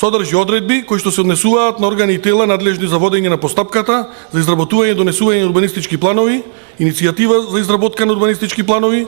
Содржи одредби кои што се однесуваат на органи и тела надлежни за водење на постапката за изработување и донесување на урбанистички планови, иницијатива за изработка на урбанистички планови,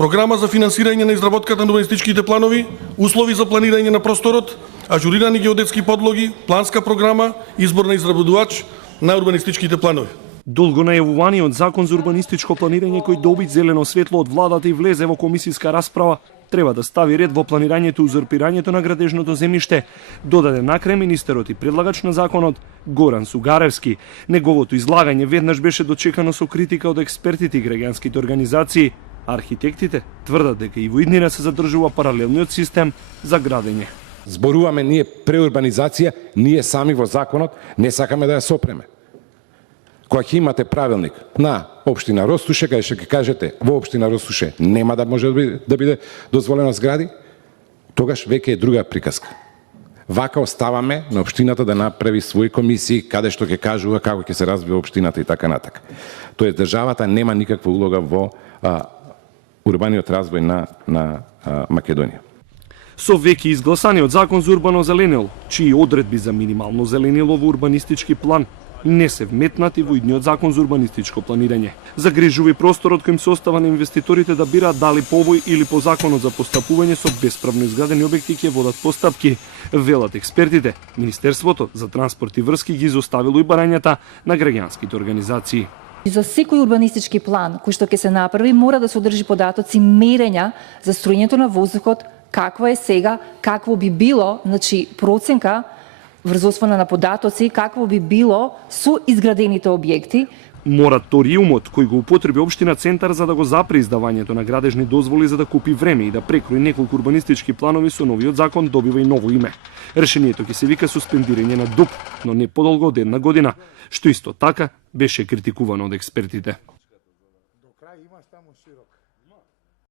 програма за финансирање на изработката на урбанистичките планови, услови за планирање на просторот, ажурирани геодетски подлоги, планска програма, избор на изработувач на урбанистичките планови. Долго најавуваниот закон за урбанистичко планирање кој доби зелено светло од владата и влезе во комисиска расправа, треба да стави ред во планирањето и узурпирањето на градежното земјиште, додаде накрај министерот и предлагач на законот Горан Сугаревски. Неговото излагање веднаш беше дочекано со критика од експертите и граѓанските организации. Архитектите тврдат дека и во иднина се задржува паралелниот систем за градење. Зборуваме ние преурбанизација, ние сами во законот не сакаме да ја сопреме. Кога ќе имате правилник на општина Ростуше, каде ќе кажете во општина Ростуше нема да може да биде дозволено згради, тогаш веќе е друга приказка. Вака оставаме на општината да направи своји комисии, каде што ќе кажува како ќе се развива општината и така натака. Тоест државата нема никаква улога во урбаниот развој на Македонија. Со веќе изгласаниот закон за урбано зеленило, чии одредби за минимално зеленило во урбанистички план не се вметнати во идниот закон за урбанистичко планирање. Загрижува просторот кој им се остава на инвеститорите да бираат дали по овој или по законот за постапување со бесправно изградени објекти ќе водат постапки. Велат експертите, Министерството за транспорт и врски ги изоставило и барањата на граѓанските организации. За секој урбанистички план кој што ќе се направи мора да содржи податоци мерења за струјењето на воздухот, какво е сега, какво би било, значи проценка врз основа на податоци, какво би било со изградените објекти. Мораториумот кој го употреби општина Центар за да го запре издавањето на градежни дозволи за да купи време и да прекрои неколку урбанистички планови со новиот закон добива и ново име. Решението ќе се вика суспендирање на ДУП, но не подолго од една година, што исто така беше критикувано од експертите.